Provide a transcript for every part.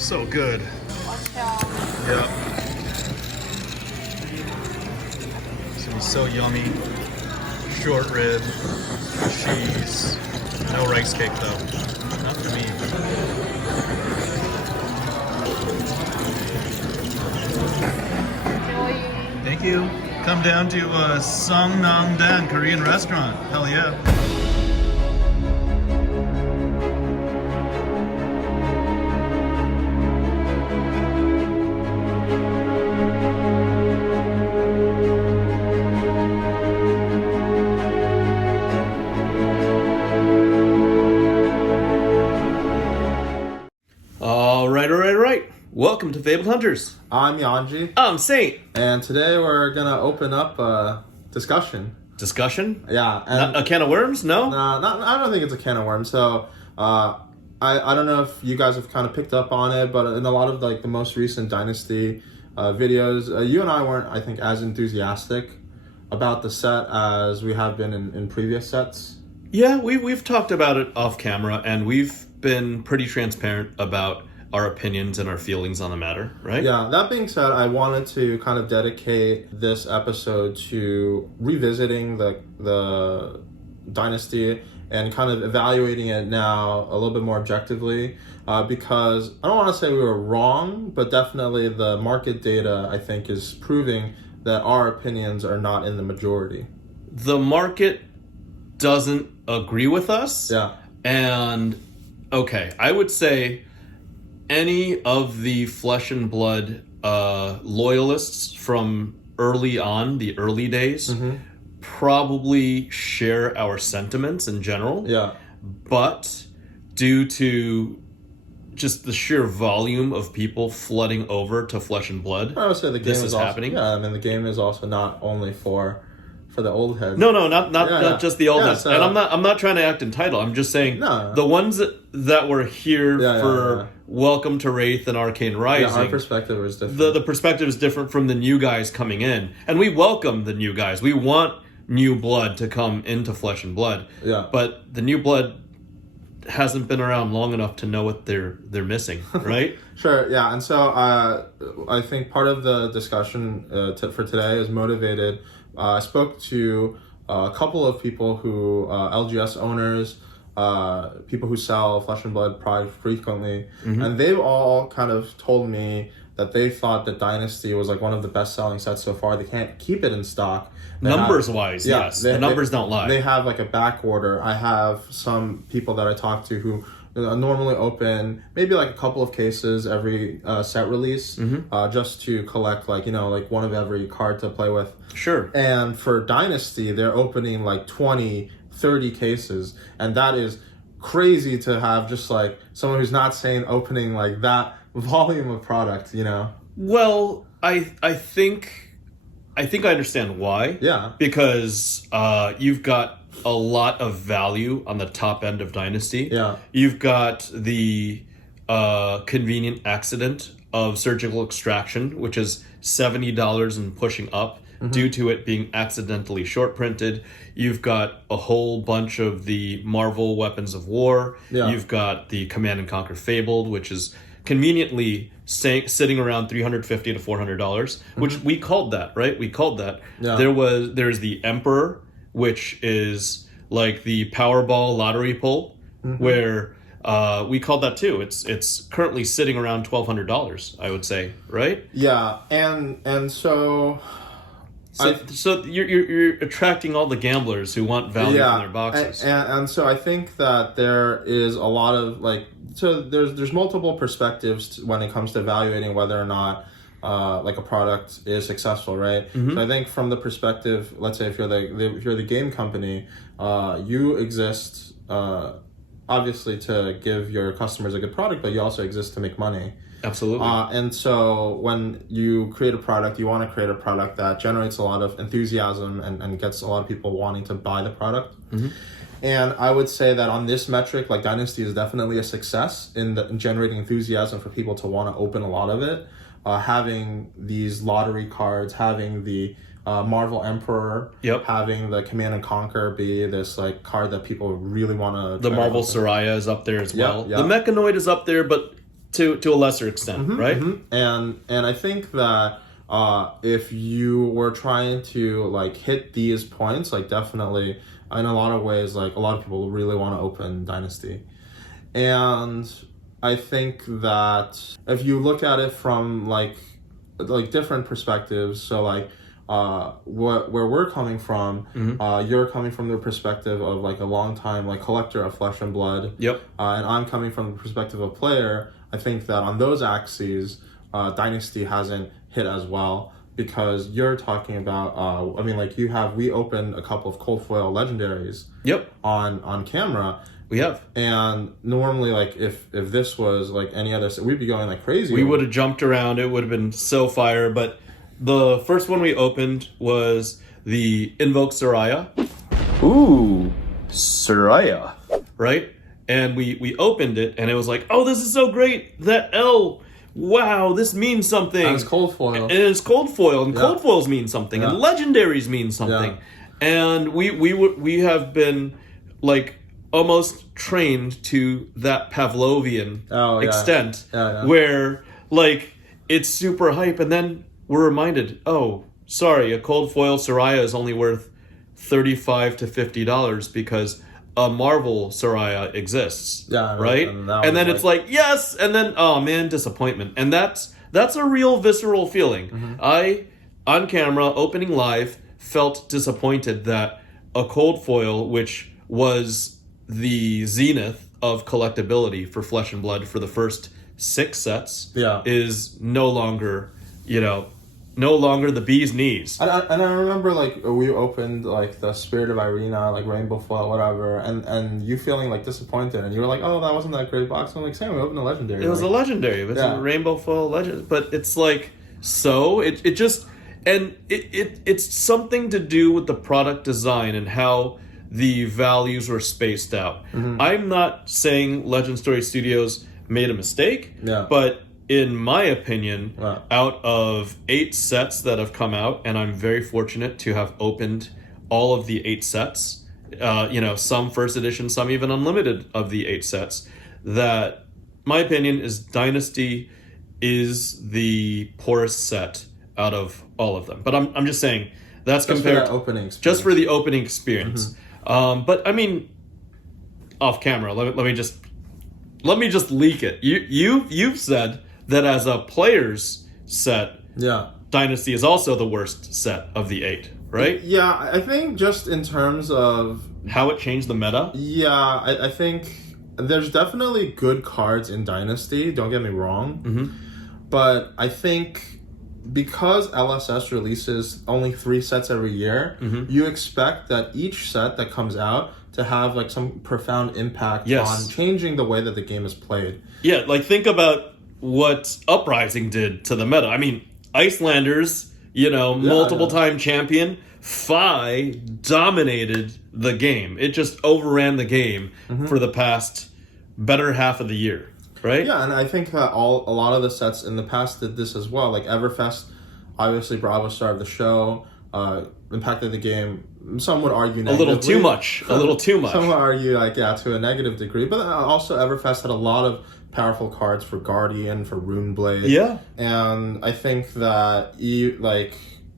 So good. Watch out. Yep. It's gonna be so yummy. Short rib, cheese. No rice cake though. Not for me. Enjoy. Thank you. Come down to Songnam-dan Korean restaurant. Hell yeah. All right. Welcome to FaBled Hunters. I'm Yuanji, I'm Saint. and today we're gonna open up a discussion. Discussion? Yeah, Not and a can of worms? No? I don't think it's a can of worms. So, I don't know if you guys have kind of picked up on it, but in a lot of like the most recent Dynasty videos, you and I weren't, I think, as enthusiastic about the set as we have been in previous sets. Yeah, we've talked about it off camera, and we've been pretty transparent about our opinions and our feelings on the matter, right? Yeah, that being said, I wanted to kind of dedicate this episode to revisiting the Dynasty and kind of evaluating it now a little bit more objectively, because I don't want to say we were wrong, but definitely the market data, I think, is proving that our opinions are not in the majority. The market doesn't agree with us. Yeah. And, okay, I would say any of the flesh and blood loyalists from early on, the early days, probably share our sentiments in general. Yeah. But due to just the sheer volume of people flooding over to flesh and blood, I would say the game this is is also, happening. Yeah, I mean, the game is also not only for the old heads. No, not just the old ones. So, and I'm not trying to act entitled. I'm just saying No. the ones that were here for yeah. Welcome to Wraith and Arcane Rising. Yeah, our perspective is different. The perspective is different from the new guys coming in, and we welcome the new guys. We want new blood to come into flesh and blood. Yeah. But the new blood hasn't been around long enough to know what they're missing, right? Sure, yeah, and so I think part of the discussion for today is motivated. I spoke to a couple of people who, LGS owners, people who sell flesh and blood product frequently, and they've all kind of told me that they thought that Dynasty was like one of the best-selling sets so far. They can't keep it in stock. Numbers-wise, yes. The numbers don't lie. They have like a back order. I have some people that I talk to who normally open maybe like a couple of cases every set release, just to collect like one of every card to play with. Sure. And for Dynasty, they're opening like 20, 30 cases, and that is crazy to have just like someone who's not sane opening like that volume of product. Well, I think I understand why. Yeah. Because you've got a lot of value on the top end of Dynasty. Yeah. You've got the convenient accident of surgical extraction, which is $70 and pushing up due to it being accidentally short printed. You've got a whole bunch of the Marvel Weapons of War. Yeah. You've got the Command and Conquer FaBled, which is conveniently sitting around $350 to $400, which we called that, right? We called that. Yeah. There's the Emperor, which is like the Powerball lottery pull, where we called that too. It's currently sitting around $1,200, I would say, right? Yeah, and so. So you're attracting all the gamblers who want value from their boxes. And so I think that there is a lot of there's multiple perspectives when it comes to evaluating whether or not like a product is successful, right? So I think from the perspective, let's say if you're the game company, you exist obviously to give your customers a good product, but you also exist to make money. Absolutely. And so when you create a product, you want to create a product that generates a lot of enthusiasm and gets a lot of people wanting to buy the product. And I would say that on this metric, like Dynasty is definitely a success in generating enthusiasm for people to want to open a lot of it. Having these lottery cards, having the Marvel Emperor, having the Command and Conquer be this like card that people really want to. The Marvel Soraya is up there as well. Yep. The Mechanoid is up there, but to a lesser extent, right? And I think that if you were trying to like hit these points, like definitely in a lot of ways, like a lot of people really want to open Dynasty. And I think that if you look at it from like different perspectives, so like where we're coming from, you're coming from the perspective of like a long time like collector of flesh and blood. Yep. And I'm coming from the perspective of player. I think that on those axes, Dynasty hasn't hit as well because you're talking about. I mean, like we opened a couple of cold foil legendaries. Yep. On camera. We have. And normally, like, if this was, like, any other... we'd be going, like, crazy. We would have jumped around. It would have been so fire. But the first one we opened was the Invoke Soraya. Ooh, Soraya. Right? And we opened it, and it was like, oh, this is so great. That L... Wow, this means something. And it's cold foil. And it's cold foil. And cold foils mean something. And legendaries mean something. And we have been, like... almost trained to that Pavlovian extent where like it's super hype and then we're reminded, oh, sorry, a cold foil Soraya is only worth $35 to $50 because a Marvel Soraya exists. Right? And then it's like, yes, and then oh man, disappointment. And that's a real visceral feeling. I on camera, opening live, felt disappointed that a cold foil, which was the zenith of collectability for Flesh and Blood for the first 6 sets is no longer the bee's knees. And I remember like we opened like the Spirit of Irina, like Rainbow Foil, whatever, and you feeling like disappointed, and you were like, oh, that wasn't that great box. I'm like, Sam, we opened a legendary. It was a legendary. It's a Rainbow Foil legend, but it's like it's something to do with the product design and how the values were spaced out. I'm not saying Legend Story Studios made a mistake, but in my opinion, out of 8 sets that have come out, and I'm very fortunate to have opened all of the 8 sets, some first edition, some even unlimited of the 8 sets, that my opinion is Dynasty is the poorest set out of all of them. But I'm just saying that's just compared just for the opening experience. But I mean, off camera, let me just leak it. You've said that as a player's set, Dynasty is also the worst set of the 8, right? Yeah, I think just in terms of how it changed the meta. Yeah, I think there's definitely good cards in Dynasty. Don't get me wrong, but I think because LSS releases only 3 sets every year, you expect that each set that comes out to have like some profound impact on changing the way that the game is played. Yeah, like think about what Uprising did to the meta. I mean, Icelanders, multiple time champion, Fi dominated the game. It just overran the game for the past better half of the year. Right? Yeah, and I think that a lot of the sets in the past did this as well. Like Everfest, obviously Bravo Star of the show, impacted the game. Some would argue negatively. A little too much. Some would argue to a negative degree. But also Everfest had a lot of powerful cards for Guardian, for Runeblade. Yeah. And I think that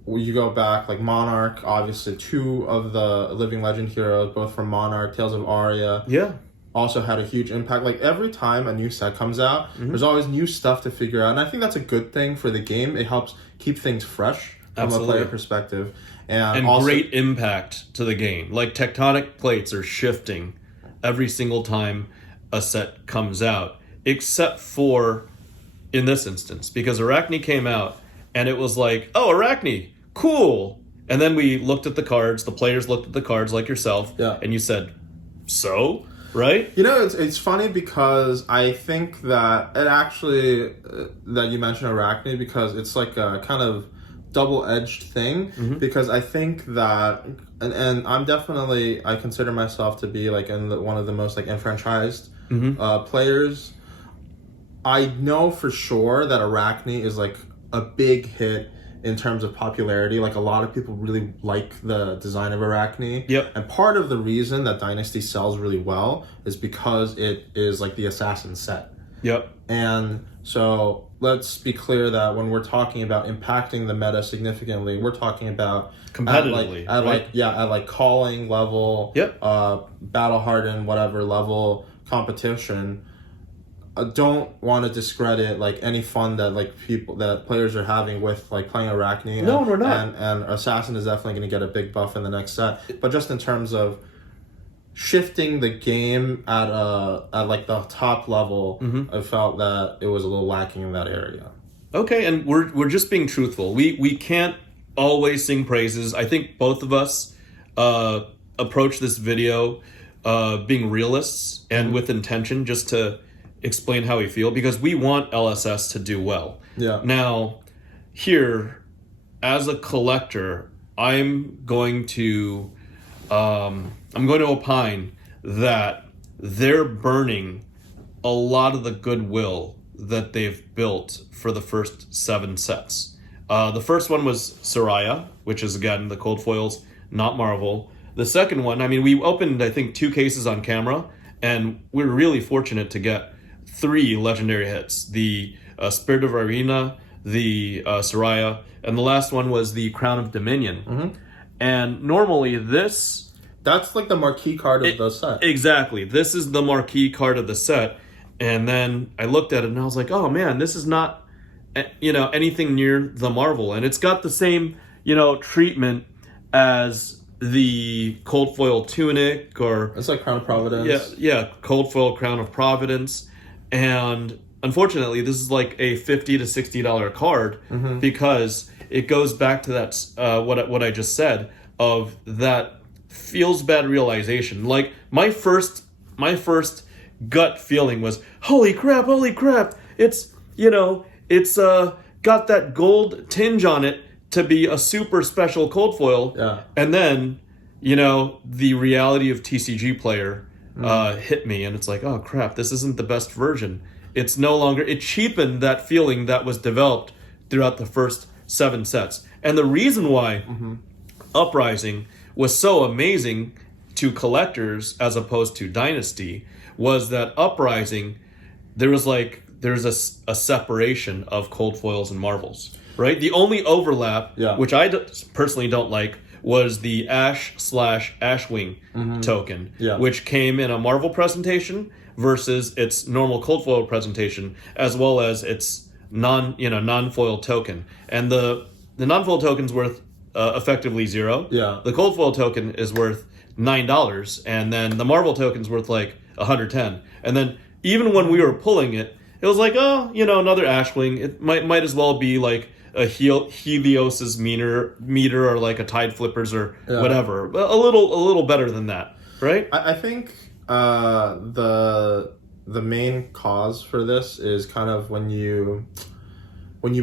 when you go back, like Monarch, obviously 2 of the Living Legend heroes, both from Monarch, Tales of Aria. Yeah. Also had a huge impact. Like every time a new set comes out, there's always new stuff to figure out, and I think that's a good thing for the game. It helps keep things fresh from a player perspective, and also, great impact to the game. Like tectonic plates are shifting every single time a set comes out, except for in this instance, because Arachne came out and it was like, oh, Arachne, cool, and then we looked at the cards. The players looked at the cards like yourself, and you said, so. Right? It's funny because I think that it actually, that you mentioned Arachne, because it's like a kind of double-edged thing, because I think that, and I'm definitely, I consider myself to be like one of the most like enfranchised players. I know for sure that Arachne is like a big hit in terms of popularity. Like a lot of people really like the design of Arachne. And part of the reason that Dynasty sells really well is because it is like the assassin set. Yep. And so let's be clear that when we're talking about impacting the meta significantly, we're talking about Competitively, right? at like calling level, Yep. battle hardened, whatever level competition. Don't want to discredit like any fun that like players are having with like playing Arachne. No, we're not. And Assassin is definitely going to get a big buff in the next set. But just in terms of shifting the game at like the top level, I felt that it was a little lacking in that area. Okay, and we're just being truthful. We can't always sing praises. I think both of us approach this video being realists and with intention, just to explain how we feel, because we want LSS to do well. Yeah. Now, here, as a collector, I'm going to opine that they're burning a lot of the goodwill that they've built for the first 7 sets. The first one was Soraya, which is, again, the cold foils, not Marvel. The second one, I mean, we opened, I think, 2 cases on camera, and we're really fortunate to get 3 legendary hits. The Spirit of Arena, the Soraya, and the last one was the Crown of Dominion. And normally this... That's like the marquee card of the set. Exactly. This is the marquee card of the set. And then I looked at it and I was like, oh man, this is not, anything near the Marvel. And it's got the same, treatment as the Cold Foil Tunic, or... It's like Crown of Providence. Yeah, Cold Foil Crown of Providence. And unfortunately, this is like a $50 to $60 card, because it goes back to that, what I just said, of that feels bad realization. Like, my first gut feeling was, holy crap, it's got that gold tinge on it to be a super special cold foil. Yeah. And then, the reality of TCG player hit me, and it's like, oh crap, this isn't the best version. It's no longer, it cheapened that feeling that was developed throughout the first 7 sets. And the reason why Uprising was so amazing to collectors as opposed to Dynasty was that Uprising, there's a separation of cold foils and Marvels, right? The only overlap, which I personally don't like, was the Ash/Ashwing token, which came in a Marvel presentation versus its normal cold foil presentation, as well as its non-foil token. And the non-foil token's worth effectively 0. Yeah. The cold foil token is worth $9, and then the Marvel token's worth like $110. And then even when we were pulling it, it was like, another Ashwing. It might as well be like a Helios's meter or like a Tide Flippers or whatever. A little better than that, right? I think the main cause for this is kind of when you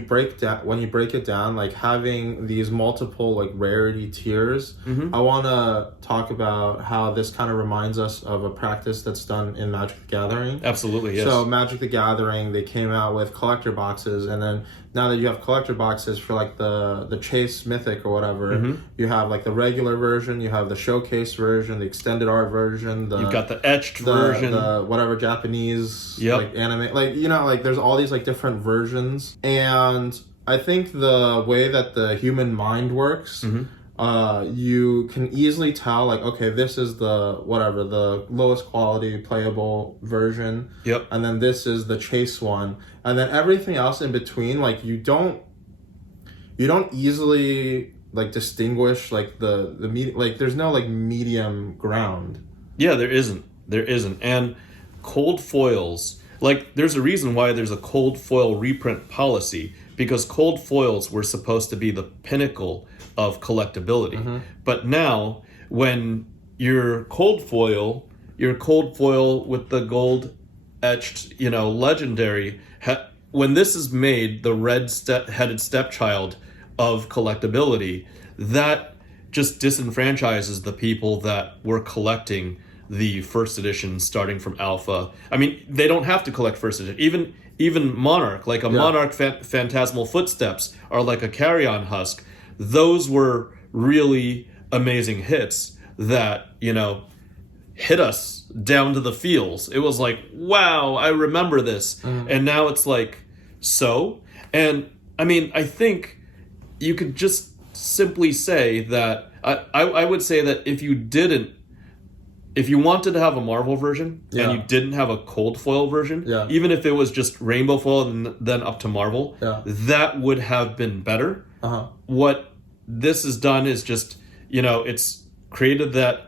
break it down, like having these multiple like rarity tiers. I want to talk about how this kind of reminds us of a practice that's done in Magic the Gathering. Absolutely, yes. So Magic the Gathering, they came out with collector boxes, and then now that you have collector boxes for like the Chase Mythic or whatever, you have like the regular version, you have the showcase version, the extended art version, you've got the etched version, the whatever Japanese like anime, like there's all these like different versions. And I think the way that the human mind works, you can easily tell, like, okay, this is the lowest quality playable version. And then this is the chase one. And then everything else in between, like, you don't easily like distinguish like the like there's no like medium ground. Yeah, there isn't. And cold foils, like, there's a reason why there's a cold foil reprint policy, because cold foils were supposed to be the pinnacle of collectability. But now, when your cold foil with the gold etched, legendary, when this is made the red-headed stepchild of collectability, that just disenfranchises the people that were collecting the first edition starting from alpha. I mean, they don't have to collect first edition. Even Monarch, like a Monarch Phantasmal Footsteps, or like a Carrion Husk, those were really amazing hits that, hit us down to the feels. It was like, wow, I remember this. And now it's like, so? And I mean, I think you could just simply say that, I would say that if you wanted to have a Marvel version and you didn't have a cold foil version, even if it was just rainbow foil and then up to Marvel, that would have been better. What this has done is just, it's created that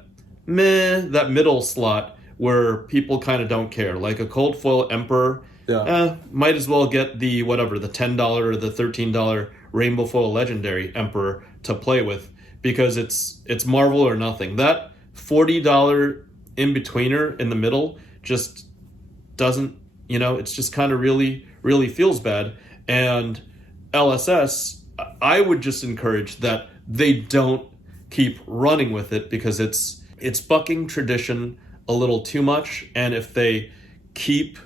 middle slot where people kind of don't care. Like a cold foil Emperor, might as well get the $10 or the $13 rainbow foil legendary Emperor to play with, because it's Marvel or nothing. That $40 in-betweener in the middle just doesn't, it's just kind of really, really feels bad. And LSS, I would just encourage that they don't keep running with it, because it's bucking tradition a little too much. And if they keep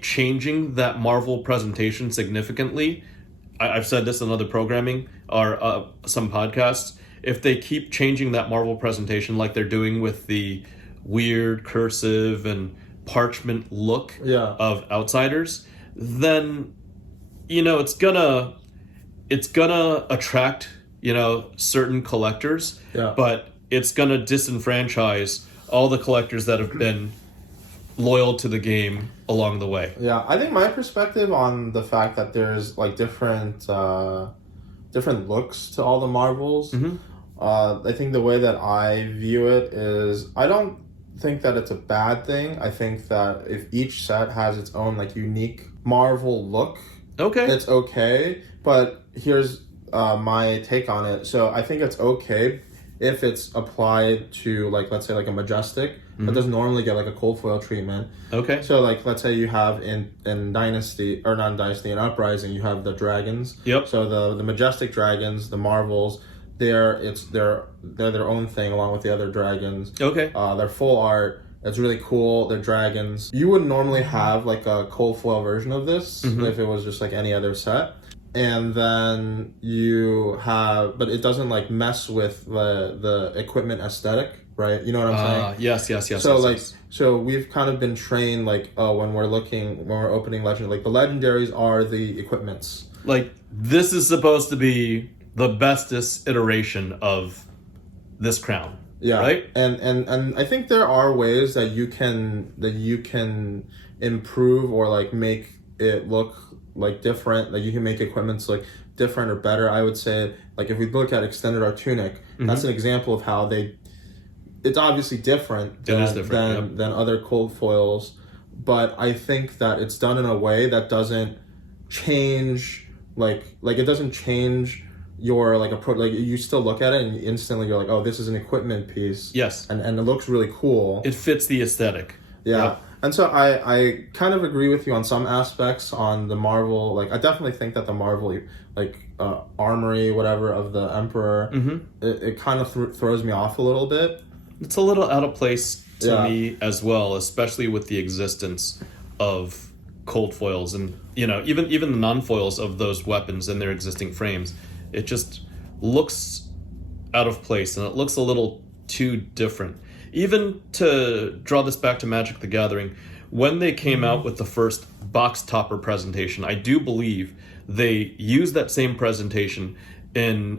changing that Marvel presentation significantly, I've said this in other programming or some podcasts, if they keep changing that Marvel presentation like they're doing with the weird cursive and parchment look of Outsiders, then it's gonna attract certain collectors, but it's gonna disenfranchise all the collectors that have been loyal to the game along the way. Yeah, I think my perspective on the fact that there's like different looks to all the Marvels, I think the way that I view it is, I don't think that it's a bad thing. I think that if each set has its own like unique Marvel look, it's okay. But here's my take on it. So I think it's okay if it's applied to, like, let's say like a Majestic that doesn't normally get like a cold foil treatment. So like, let's say you have in Dynasty, or not Dynasty, in Uprising, you have the dragons. So the Majestic dragons, the Marvels, they're their own thing along with the other dragons. They're full art. It's really cool. They're dragons. You would normally have like a cold foil version of this if it was just like any other set. And then you have, but it doesn't like mess with the equipment aesthetic, right? You know what I'm saying? Yes. So we've kind of been trained like, when we're opening Legend, like the legendaries are the equipments. Like, this is supposed to be the bestest iteration of this crown. Right? And I think there are ways that you can improve or like make it look like different. Like you can make equipments like different or better. I would say, like, if we look at Extended Art Tunic, that's an example of how it's obviously different than other cold foils, but I think that it's done in a way that doesn't change like it doesn't change your like approach. Like, you still look at it and instantly you're like, oh, this is an equipment piece. And it looks really cool. It fits the aesthetic. And so I kind of agree with you on some aspects on the Marvel. Like, I definitely think that the Marvel, like, armory, whatever, of the Emperor, it kind of throws me off a little bit. It's a little out of place to me as well, especially with the existence of cold foils and, even the non-foils of those weapons in their existing frames. It just looks out of place, and it looks a little too different. Even to draw this back to Magic the Gathering, when they came out with the first box topper presentation, I do believe they used that same presentation in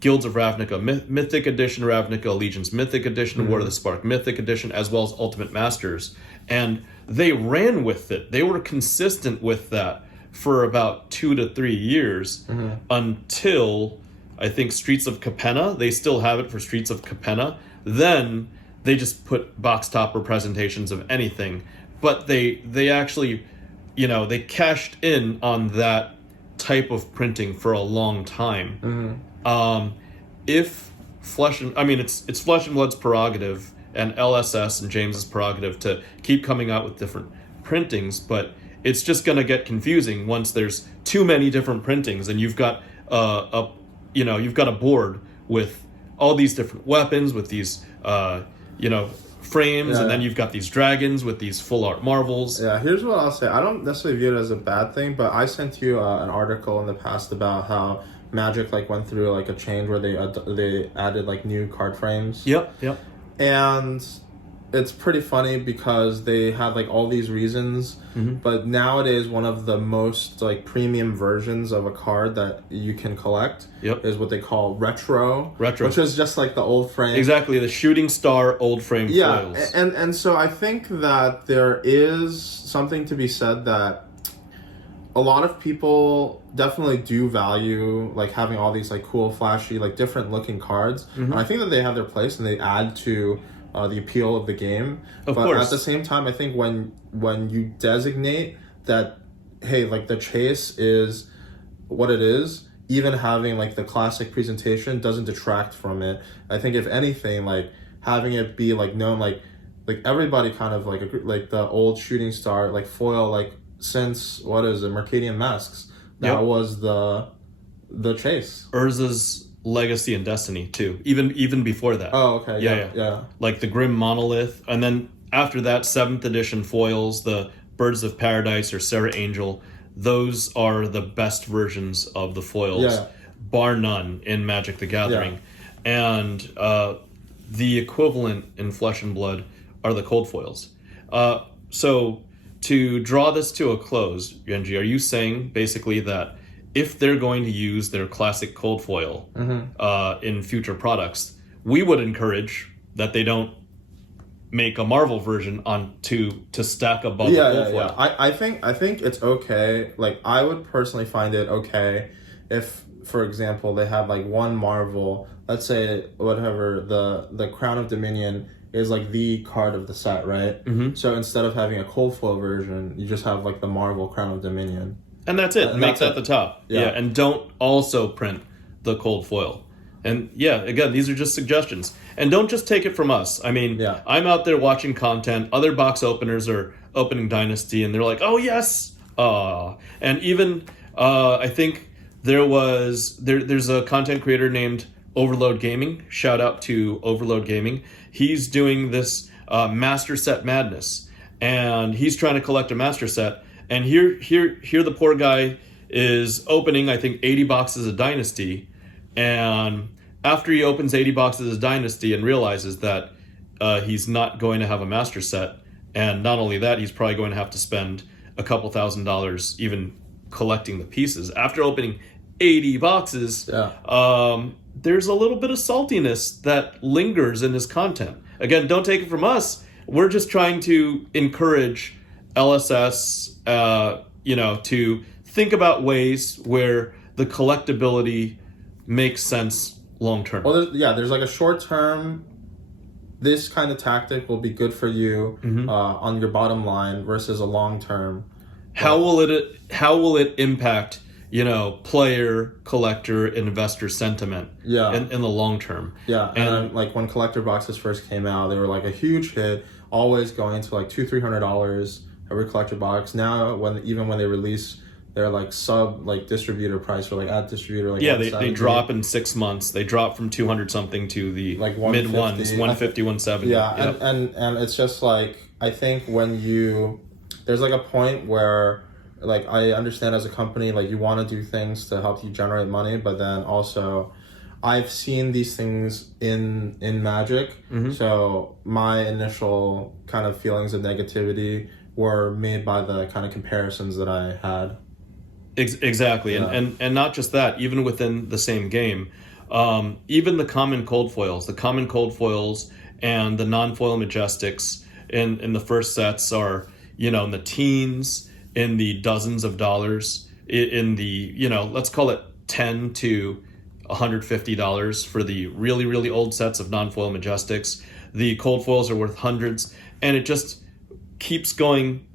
Guilds of Ravnica, Mythic Edition Ravnica, Allegiance Mythic Edition, War of the Spark Mythic Edition, as well as Ultimate Masters. And they ran with it. They were consistent with that for about 2 to 3 years until, I think, Streets of Capenna. They still have it for Streets of Capenna. Then they just put box topper presentations of anything, but they actually, they cashed in on that type of printing for a long time. If it's Flesh and Blood's prerogative and LSS and James's prerogative to keep coming out with different printings, but it's just going to get confusing once there's too many different printings and you've got a board with all these different weapons with these frames, and then you've got these dragons with these full art Marvels. Here's what I'll say. I don't necessarily view it as a bad thing, but I sent you an article in the past about how Magic like went through like a change where they added like new card frames. And it's pretty funny because they had like all these reasons, but nowadays one of the most like premium versions of a card that you can collect is what they call retro, which is just like the old frame. Exactly, the shooting star old frame foils. And so I think that there is something to be said that a lot of people definitely do value like having all these like cool, flashy, like different looking cards, and I think that they have their place and they add to the appeal of the game. Of course. At the same time, I think when you designate that, hey, like the chase is what it is, even having like the classic presentation doesn't detract from it. I think if anything, like having it be like known, like everybody kind of like the old shooting star like foil, like since what is it, Mercadian Masks, that was the chase. Urza's Legacy and Destiny too, even before that. Oh, okay. Yeah. Like the Grim Monolith, and then after that, 7th edition foils, the Birds of Paradise or Sarah Angel. Those are the best versions of the foils, bar none, in Magic the Gathering. And the equivalent in Flesh and Blood are the cold foils. So to draw this to a close, Yuanji, are you saying basically that if they're going to use their classic cold foil in future products, we would encourage that they don't make a Marvel version to stack above the cold foil? I think it's okay. Like, I would personally find it okay if, for example, they have like one Marvel, let's say whatever, the Crown of Dominion is like the card of the set, right? So instead of having a cold foil version, you just have like the Marvel Crown of Dominion. And that's it. Make that the top. Yeah. And don't also print the cold foil. And again, these are just suggestions. And don't just take it from us. I mean, I'm out there watching content. Other box openers are opening Dynasty, and they're like, oh, yes. And even, I think there's a content creator named Overload Gaming. Shout out to Overload Gaming. He's doing this Master Set Madness. And he's trying to collect a Master Set. And here the poor guy is opening, I think, 80 boxes of Dynasty. And after he opens 80 boxes of Dynasty and realizes that he's not going to have a master set, and not only that, he's probably going to have to spend a couple $1,000s even collecting the pieces. After opening 80 boxes, there's a little bit of saltiness that lingers in his content. Again, don't take it from us. We're just trying to encourage LSS, to think about ways where the collectability makes sense long term. Well, there's like a short term. This kind of tactic will be good for you on your bottom line versus a long term. How will it impact player, collector, investor sentiment in the long term? And like when collector boxes first came out, they were like a huge hit, always going to like $200-$300 every collector box. Now when they release, they're like distributor price, or like at distributor, they drop in 6 months. They drop from 200 something to the like mid ones, 150, 170. And it's just like, I think there's like a point where, like, I understand as a company, like, you want to do things to help you generate money, but then also I've seen these things in Magic. So my initial kind of feelings of negativity were made by the kind of comparisons that I had. Exactly. And not just that, even within the same game, even the common cold foils and the non-foil Majestics in the first sets are, in the teens, in the dozens of dollars, in the, let's call it $10 to $150 for the really, really old sets of non-foil Majestics. The cold foils are worth hundreds, and it just keeps going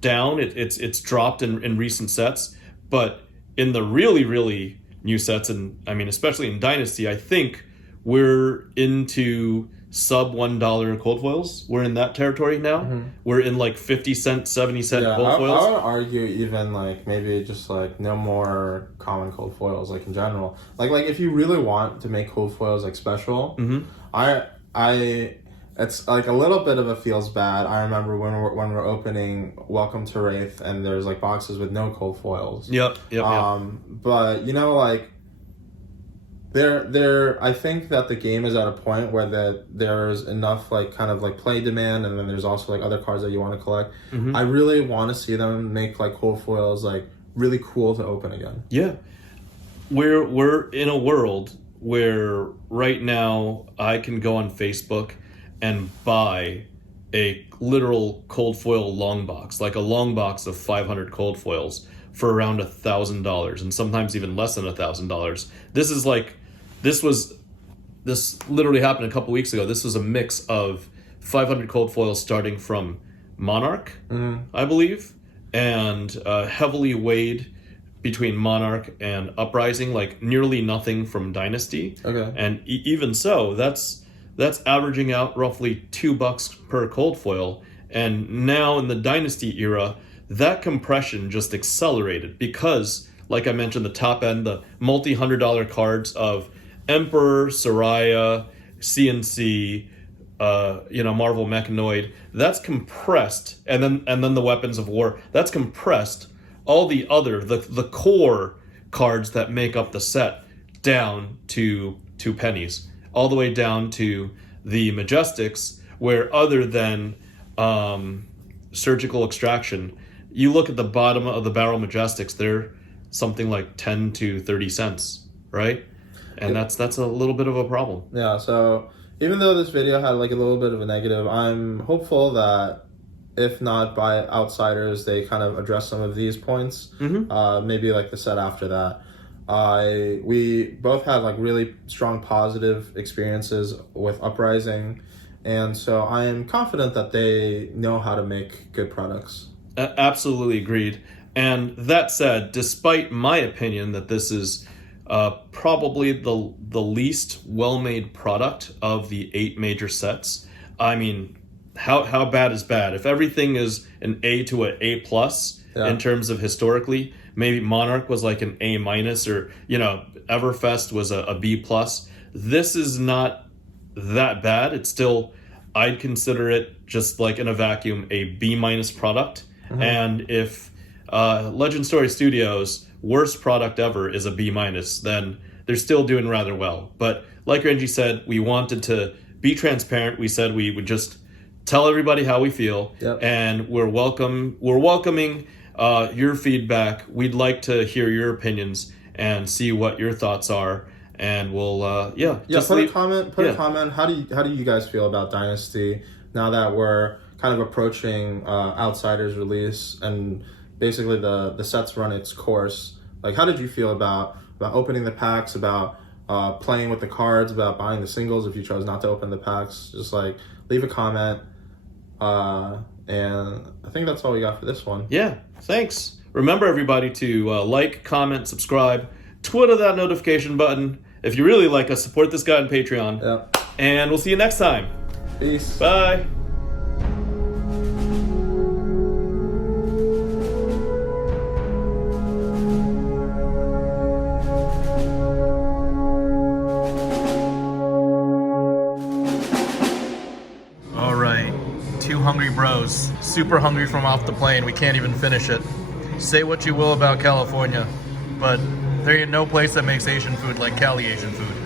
down. It's dropped in recent sets, but in the really, really new sets, and I mean, especially in Dynasty, I think we're into sub $1 cold foils. We're in that territory now. We're in like 50-cent, 70-cent cold foils. I would argue even like maybe just like no more common cold foils, like in general. Like if you really want to make cold foils like special, it's like a little bit of a feels bad. I remember when we're opening Welcome to Wraith, and there's like boxes with no cold foils. Yep. But like I think that the game is at a point where there's enough like kind of like play demand, and then there's also like other cards that you want to collect. I really want to see them make like cold foils like really cool to open again. Yeah. We're in a world where right now I can go on Facebook and buy a literal cold foil long box, like a long box of 500 cold foils for around $1,000, and sometimes even less than $1,000. This literally happened a couple weeks ago. This was a mix of 500 cold foils starting from Monarch, I believe, and heavily weighed between Monarch and Uprising, like nearly nothing from Dynasty. Okay. And even so, that's averaging out roughly $2 per cold foil. And now in the Dynasty era, that compression just accelerated because, like I mentioned, the top end, the multi-$100 cards of Emperor, Soraya, CNC, Marvel Mechanoid, that's compressed, and then the Weapons of War, that's compressed all the other, the core cards that make up the set down to 2 pennies, all the way down to the Majestics, where other than Surgical Extraction, you look at the bottom of the barrel Majestics, they're something like 10 to 30 cents, right? And that's a little bit of a problem. Yeah, so even though this video had like a little bit of a negative, I'm hopeful that if not by outsiders, they kind of address some of these points. Maybe like the set after that. We both had like really strong positive experiences with Uprising, and so I am confident that they know how to make good products. Absolutely agreed. And that said, despite my opinion that this is probably the least well-made product of the 8 major sets, I mean, how bad is bad? If everything is an A to an A plus in terms of historically, maybe Monarch was like an A minus, or Everfest was a B plus. This is not that bad. It's still, I'd consider it just like in a vacuum a B minus product. And if Legend Story Studios' worst product ever is a B minus, then they're still doing rather well. But like Renji said, we wanted to be transparent. We said we would just tell everybody how we feel, and we're welcoming your feedback. We'd like to hear your opinions and see what your thoughts are, and we'll put a comment. How do you guys feel about Dynasty now that we're kind of approaching Outsiders release and basically the set's run its course? Like, how did you feel about opening the packs, about playing with the cards, about buying the singles if you chose not to open the packs? Just like leave a comment. And I think that's all we got for this one. Yeah, thanks. Remember, everybody, to like, comment, subscribe, Twitter that notification button. If you really like us, support this guy on Patreon. Yep. And we'll see you next time. Peace. Bye. Hungry bros, super hungry from off the plane. We can't even finish it. Say what you will about California, but there ain't no place that makes Asian food like Cali Asian food.